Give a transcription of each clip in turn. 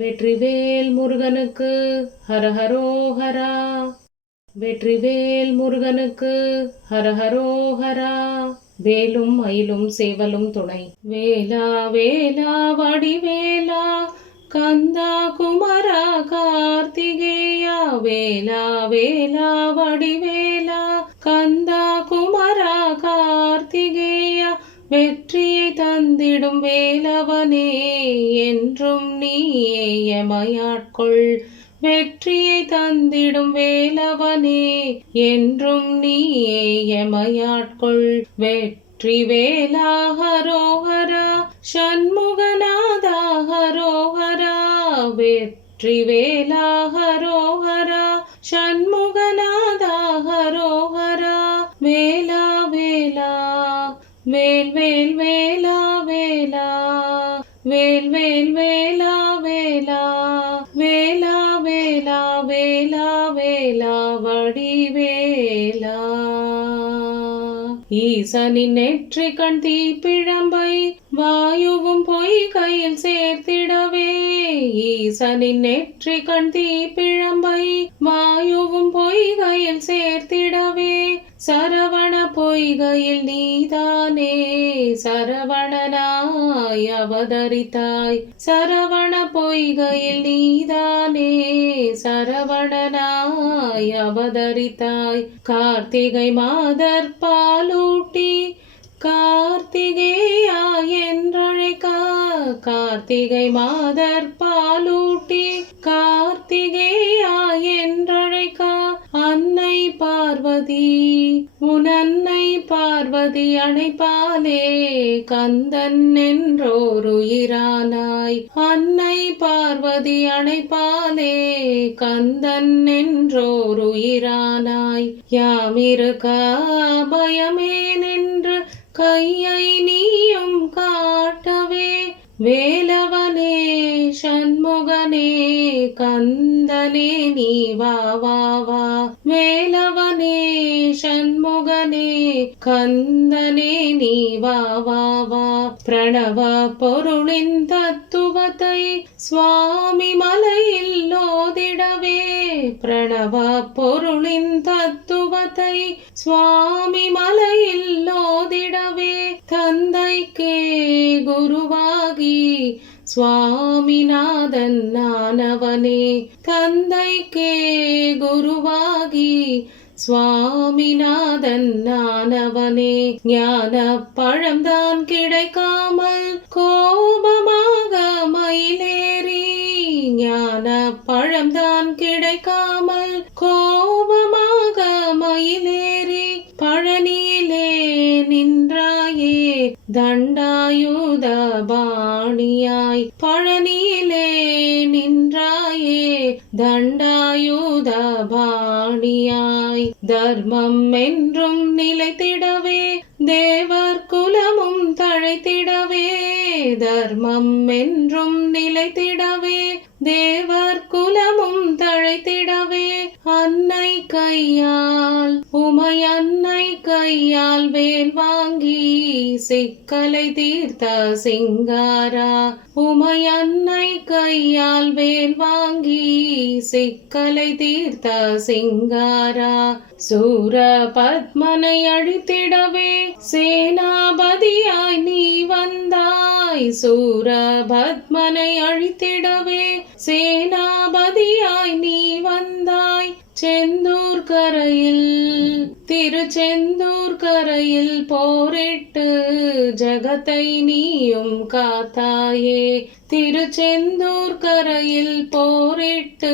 வெற்றிவேல் முருகனுக்கு ஹரஹரோஹரா. வெற்றிவேல் முருகனுக்கு ஹரஹரோஹரா. வேலும் மயிலும் சேவலும் துணை. வேலா வேலா வடிவேலா கந்தா குமரா கார்த்திகேயா. வேலா வேலா வடிவேலா கந்தா குமரா கார்த்திகேயா. வெற்றியை தந்திடும் வேலவனே என்றும் நீயே எமையாட்கொள். வெற்றியை தந்திடும் வேலவனே என்றும் நீயே எமையாட்கொள். வெற்றி வேலா ஹரோஹரா சண்முகநாதா ஹரோஹரா. வெற்றி வேலா ஹரோஹரா சண்முகநாதா ஹரோஹரா. வேலா வேலா வேல் வேல் வேலா வேலா வேல் வேல் வேலா வேலா வேலா வேலா வேலா வேலா வடிவேலா. ஈசனின் நெற்றி கண் தீப்பிழம்பை வாயுவும் பொய்கையில் சேர்த்திடவே. ஈசனின் நெற்றி கண் தீப்பிழம்பை வாயுவும் பொய்கையில் சேர்த்திடவே. சரவண பொய்கையில் நீதானே சரவணனாய் அவதரித்தாய். சரவண பொய்கையில் நீதானே சரவணனாய் அவதரித்தாய். கார்த்திகை மாதர் பாலூட்டி கார்த்திகேயா என்றழைக்க. கார்த்திகை மாதர் பாலூட்டி கார்த்திகேயா என்றழைக்க. அன்னை பார்வதி உன் அன்னை பார்வதி அணைப்பாலே கந்தன் என்றோர் உயிரானாய். அன்னை பார்வதி அணைப்பாலே கந்தன் என்றோர் உயிரானாய். யாமிருக்க பயமே நின்று கையை நீயும் காட்டவே. வேலவனே சண்முகனே கந்தனே நீ வா வா வா. வேலவனே சண்முகனே கந்தனே நீ வா வா வா. பிரணவ பொருளின் தத்துவத்தை சுவாமி மலையில் ஓதிடவே. பிரணவ பொருளின் தத்துவத்தை சுவாமி மலையில் ஓதிடவே. தந்தைக்கே குருவாகி சுவாமிநாதன் நானவனே. தந்தைக்கே குருவாகி சுவாமிநாதன் நானவனே. ஞான பழம்தான் கிடைக்காமல் கோபமாக மயிலேறி. ஞான பழம்தான் கிடைக்காமல் கோபமாக மயிலேறி. பழனியிலே நின்றாயே தண்டாயுத பாணியாய். பழனியிலே நின்றாயே தண்டாயுத பாணியாய். தர்மம் என்றும் நிலைத்திடவே தேவர் குலமும் தழைத்திடவே. தர்மம் என்றும் நிலைத்திடவே தேவர் குலமும் தழைத்திடவே. அன்னை கையால் உமை அன்னை கையால் வேல் வாங்கி சிக்கலை தீர்த்த சிங்காரா. உமை அன்னை கையால் வேல் வாங்கி சிக்கலை தீர்த்த சிங்காரா. சூர பத்மனை அழித்திடவே சேனாபதியாய் நீ வந்தாய். சூர பத்மனை அழித்திடவே சேனாபதியாய் நீ வந்தாய். செந்தூர் கரையில் திருச்செந்தூர் கரையில் போரிட்டு ஜகத்தை நீயும் காத்தாயே. திருச்செந்தூர் கரையில் போரிட்டு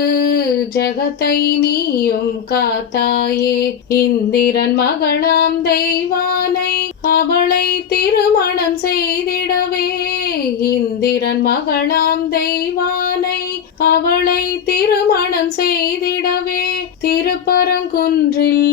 ஜகத்தை நீயும் காத்தாயே. இந்திரன் மகளாம் தெய்வானை அவளை திருமணம் செய்திடவே. இந்திரன் மகளாம் தெய்வானை அவளை திருமணம் செய்திடவே. திருப்பரங்குன்றில்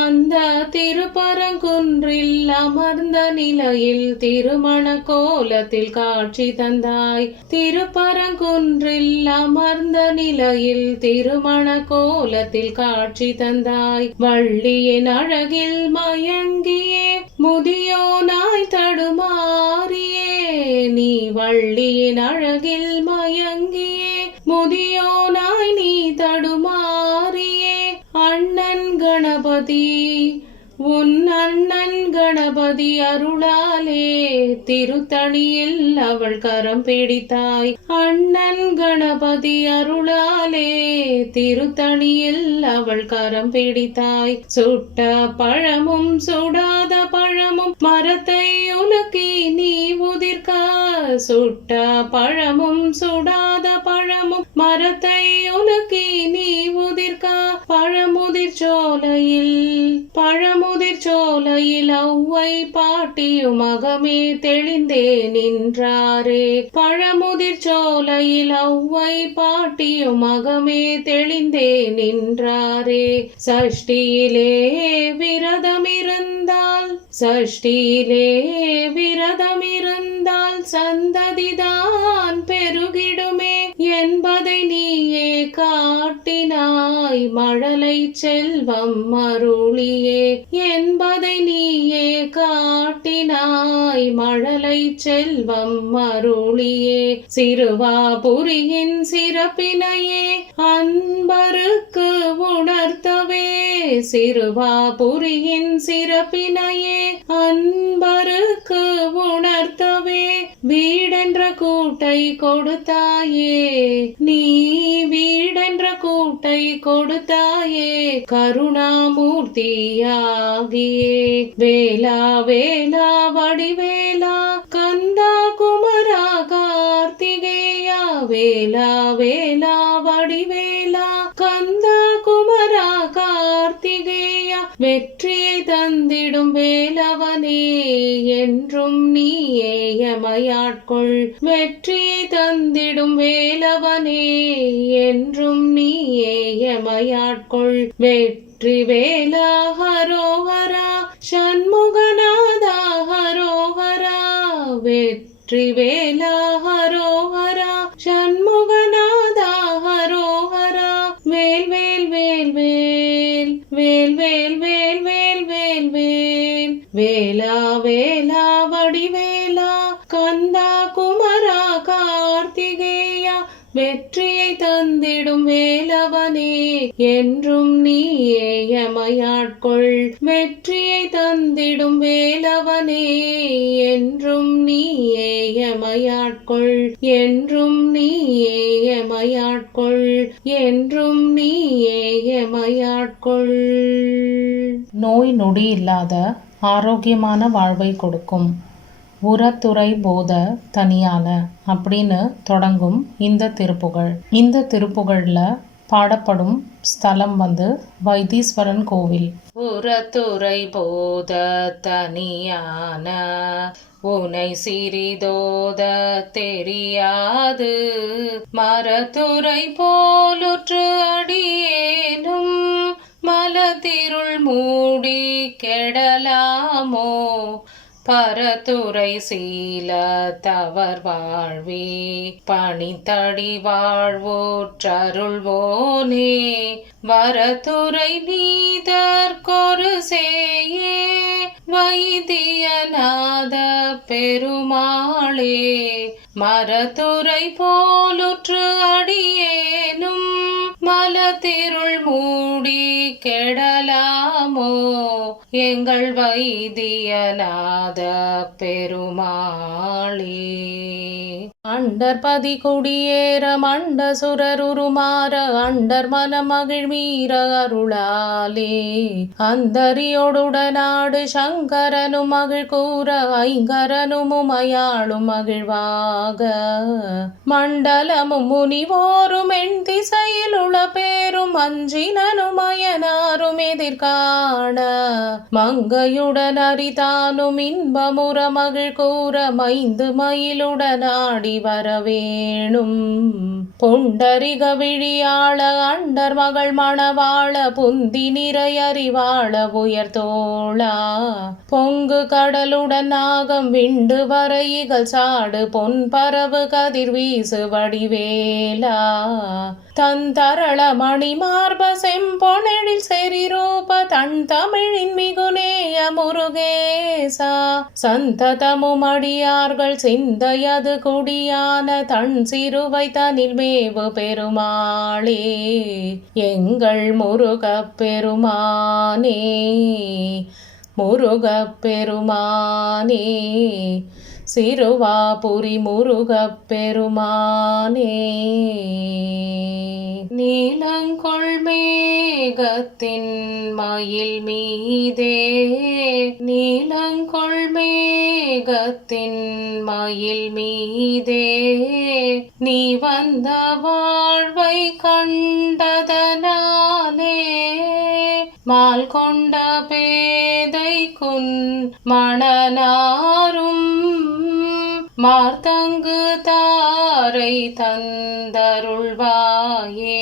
அந்த திருப்பரங்குன்றில் அமர்ந்த நிலையில் திருமண கோலத்தில் காட்சி தந்தாய். திருப்பரங்குன்றில் அமர்ந்த நிலையில் திருமண கோலத்தில் காட்சி தந்தாய். வள்ளியின் அழகில் மயங்கியே முதியோனாய் தடுமாறியே நீ வள்ளியின் அழகில் மயங்கியே முதியோனாய் நீ தடுமாறியே அண்ணன் கணபதி உன் அண்ணன் கணபதி அருளாலே திருத்தணியில் அவள் கரம் பிடித்தாய். அண்ணன் கணபதி அருளாலே திருத்தணியில் அவள் கரம் பிடித்தாய். சுட்ட பழமும் சுடாத பழமும் மரத்தை உலுக்கி நீ உதிர்க்க. சுட்ட பழமும் சுடாத பழமும் மரத்தை உலுக்கி நீ உதிர்க்க. பழமுதிர் சோலையில் ஔவை பாட்டியும் மகமே தெளிந்தே நின்றாரே. பழமுதிர் சோலையில் ஔவை பாட்டியும் மகமே தெளிந்தே நின்றாரே. சஷ்டியிலே விரதமிருந்தால் சந்ததிதான் பெருகிடுமே என்பதை நீயே காட்டினாய். மழலை செல்வம் அருளியே என்பதை நீயே காட்டினாய். மழலை செல்வம் அருளியே சிறுவாபுரியின் சிறப்பினையே அன்பருக்கு உணர்த்தவே. சிறுவாபுரியின் சிறப்பினையே அன்பருக்கு உணர்த்தவே வீடென்ற கூட்டை கொடுத்தாயே. நீ வீடென்ற கூட்டை கொடுத்தாயே கருணாமூர்த்தியாகியே. வேலா வேலா வடிவேலா கந்தா குமரா கார்த்திகேயா. வேலா வேலா வடிவேலா கந்தா குமரா கார்த்திகேயா. வெற்றியை தந்திடும் வேலவனே என்றும் நீயே எமையாட்கொள். வெற்றியை தந்திடும் வேலவனே என்றும் நீயே எமையாட்கொள். வெற்றி வேலா ஹரோஹரா சண்முகநாதா ஹரோஹரா. வெற்றி வேலா ஹரோஹரா சண்முகநாதா ஹரோஹரா. வேல் வேல் வேல் வேல் வேல் வேல் வேல் வேல் வேல் வேல் வேலா வேலா வடிவேலா கந்தா குமரா கார்த்திகேயா. வெற்றியை தந்திடும் வேலவனே என்றும் நீயே எமையாட்கொள். வெற்றியை தந்திடும் வேலவனே என்றும் நீயே எமையாட்கொள். என்றும் நீயே எமையாட்கொள். என்றும் நீயே எமையாட்கொள். நோய் நொடி இல்லாத ஆரோக்கியமான வாழ்வை கொடுக்கும் உரத்துறை போத தனியான அப்படின்னு தொடங்கும் இந்த திருப்புகழ். இந்த திருப்புகழில் பாடப்படும் ஸ்தலம் வைத்தீஸ்வரன் கோவில். உரத்துறை போத தனியான உனை சிறிதோத தெரியாது. மரத்துறை போலுற்று அடியேனும் மலத்திருள் மூடி கெடலாமோ. பரத்துறை சீல தவர் வாழ்வி பணித்தடி வாழ்வோற்றருள்வோனே. வரத்துறை நீதற்கொரு சேயே வைத்தியநாத பெருமாளே. மரத்துறை போலுற்று அடியேனும் மலத்திருள் மூடி கெடலாமோ. எங்கள் வைத்தியநாத பெருமாளே. அண்டர்பதி குடியேற மண்ட சுரருமாற அண்டர் மனமகிழ் மீற அருளாலே. அந்தரியோடுடனாடு சங்கரனும் மகிழ் கூற ஐங்கரனும் உமையாளும் மகிழ்வாக. மண்டலமும் முனிவோரும் எண் திசையில் உள பேரும் அஞ்சினனும் அயனாரும் எதிர்காண. காண மங்கையுடன் அரிதானும் இன்பமுற மகிழ் கூற மைந்து மயிலுடன் ஆடி வரவேணும் பொண்டரிக விழியாள அண்டர் மகள் மணவாள புந்தி நிறை அறிவாள உயர்தோளா பொங்கு கடலுடன் நாகம் விண்டு வரையிகள் சாடு பொன் பரவு கதிர் வீசு வடிவேலா தந்தரள மணி மார்ப செம்பொனெழில் செறிரூப தன் தமிழின் மிகுநேய முருகேசா சந்ததமும் அடியார்கள் சிந்தையது குடியான தன் சிறுவை தனில் மேவு பெருமாளே எங்கள் முருகப் பெருமானே முருகப் பெருமானே சிறுவாபுரி முருகப் பெருமானே நீலங்கொள் மேகத்தின் மயில் மீதே நீலங்கொள் மேகத்தின் மயில் மீதே நீ வந்த வாழ்வை கண்டதனாலே மால் கொண்ட பேதைக்குன் மணனாரும் மார்த்தங்கு தாரை தந்தருள்வாயே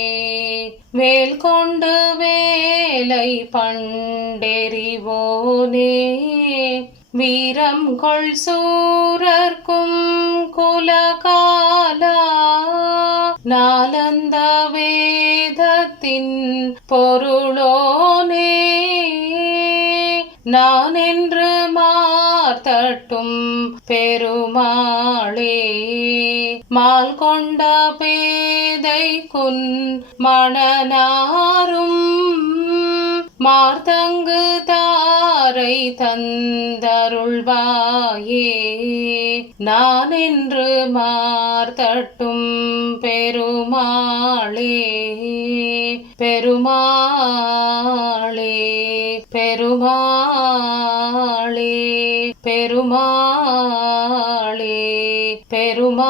வேல் கொண்டு வேலை பண்டெறிவோனே வீரம் கொள் சூரர்க்கும் குலகாலா நாலந்த வேதத்தின் பொருளோனே நான் என்று மார்த்தட்டும் பெருமாளே மால் கொண்ட பேதைக்குன் மணனாரும் மார்த்தங்கு தாரை தந்தருள்வாயே நான் என்று மார்த்தட்டும் பெருமாளே பெருமாளே பெருமாளே பெருமாளே பெருமாளே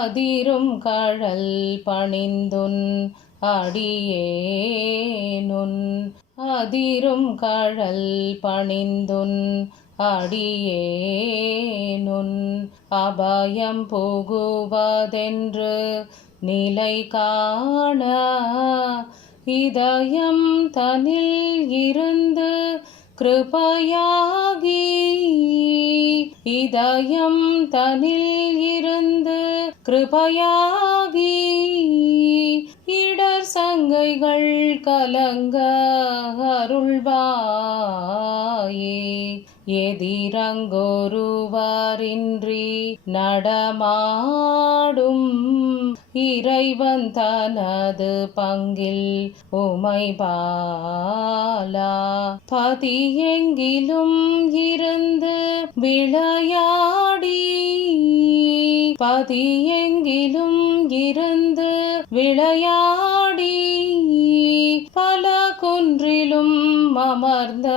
அதிரும் கழல் பணிந்துன் அடியேனுன் அதிரும் கழல் பணிந்துன் அடியேனுன் அபயம் புகுவதென்று நிலை காண இதயம் தனில் இருந்து கிருபையாகி இதயம் தனில் இருந்து கிருபையாகி இடர் சங்கைகள் கலங்க அருள்வாயே எதிரங்கொருவரின்றி நடமாடும் இறைவன் தனது பங்கில் உமை பாலா பதி எங்கிலும் இருந்து விளையாடி பதி எங்கிலும் இருந்து விளையாடி பல குன்றிலும் அமர்ந்த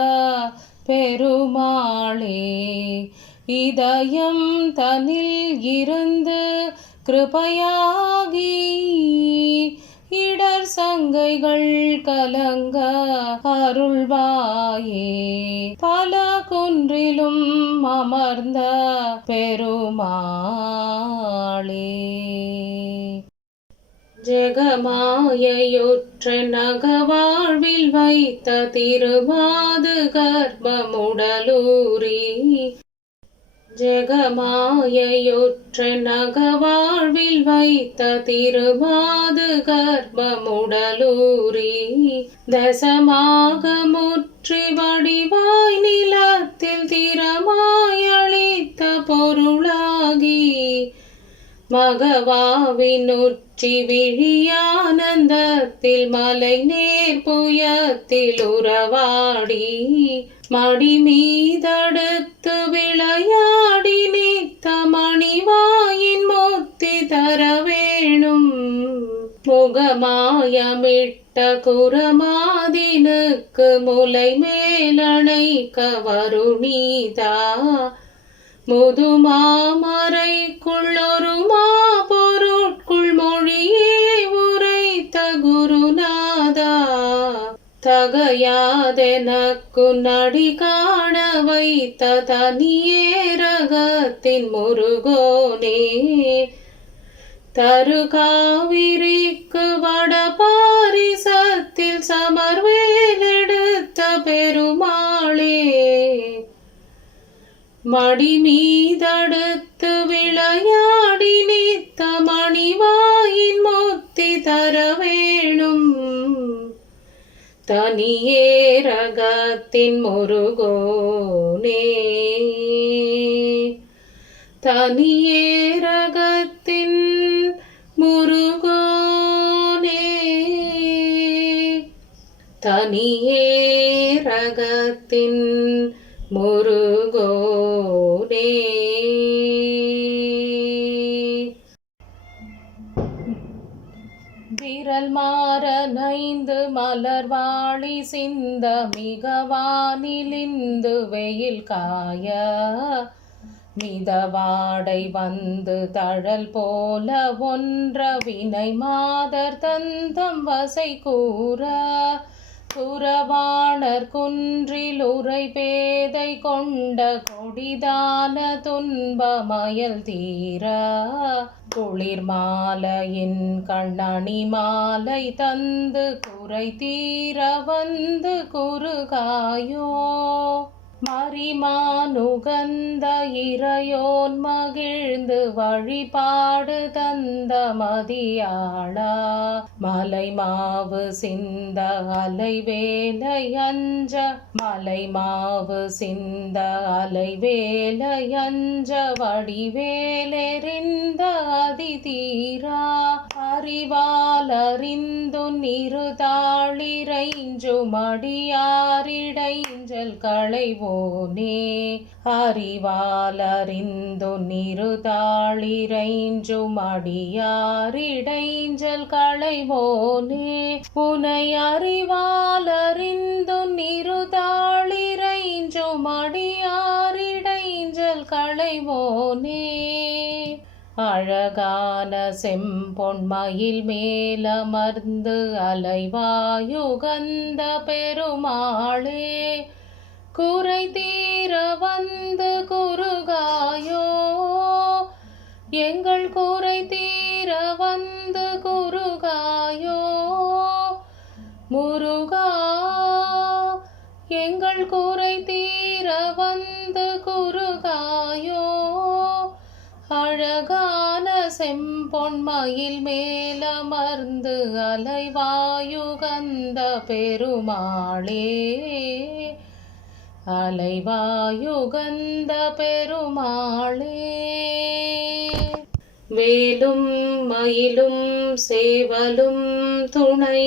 பெருமாளே இதயம் தனில் இருந்து கிருபையாகி இடர் சங்கைகள் கலங்க அருள்வாயே பல குன்றிலும் அமர்ந்த பெருமாளே ஜெகமாயையுற்ற நகவாழ்வில் வைத்த திருமாது கர்ப்பமுடலூரி ஜெகமாயையுற்ற நகவாழ்வில் வைத்த திருமாது கர்ப்பமுடலூரி தசமாக முற்றி வடிவாய் நிலத்தில் திறமாயளித்த பொருளாகி மகவாவின் உச்சி விழியானந்தத்தில் மலை நேர்புயத்தில் உறவாடி மடி மீதடுத்து விளையாடி நித்த மணிவாயின் மொத்தி தர வேணும் முகமாயமிட்ட குரமாதினுக்கு முலை மேலணைக்க வருணீதா முதுமாமரைக்குள்ளொரு மாபொருட்குள் மொழியே உரைத்த குருநாதா விளையாதெனக்கு நடி காண வைத்த தனியேரகத்தின் முருகோனே தருகாவிரிக்கு வடபாரிசத்தில் சமர்வேலெடுத்த பெருமாளே மடி மீதடுத்து விளையாடி நித்த மணிவாயின் முத்தி தர வேணும் தனியேரகத்தின் முருகோனே தனியேரகத்தின் முருகோனே தனியேரகத்தின் முருகோனே. விரல் மாற நைந்து மலர்வாழி சிந்த மிகவானிலிந்து வெயில் காய மிதவாடை வந்து தழல் போல ஒன்ற வினை மாதர் தந்தம் வசை கூற துறவாணர் குன்றில் உரை பேதை கொண்ட கொடிதான துன்பமயல் தீர குளிர் மாலையின் கண்ணணி மாலை தந்து குறை தீர வந்து குறுகாயோ மரிமானுகந்த இறையோன் மகிழ்ந்து வழிபாடு தந்த மதியாளா மலை மாவு சிந்த அலை வேலை அஞ்ச மலை மாவு சிந்த அலை வேலை அஞ்ச வடிவேலெறிந்த அதிதீரா அறிவாலறிந்து நிறுதாளிரைஞ்சு மடியாரிடைஞ்சல் களைவோனே அறிவாலறிந்து நிறுதாளிரைஞ்சு மடியாரிடைஞ்சல் களைவோனே உனை அறிவாலறிந்து நிறுதாளிரைஞ்சு மடியாரிடைஞ்சல் களைவோனே அழகான செம்பொன்மயில் மேலமர்ந்து அலைவாயுகந்த பெருமாளே குறை தீர வந்து குறுகாயோ எங்கள் குறை தீர வந்து குறுகாயோ முருகா எங்கள் குறை தீர வந்து குறுகாயோ அழகான செம்பொன்மயில் மேலமர்ந்து அலைவாயுகந்த பெருமாளே அலைவாயுகந்த பெருமாளே வேலும் மயிலும் சேவலும் துணை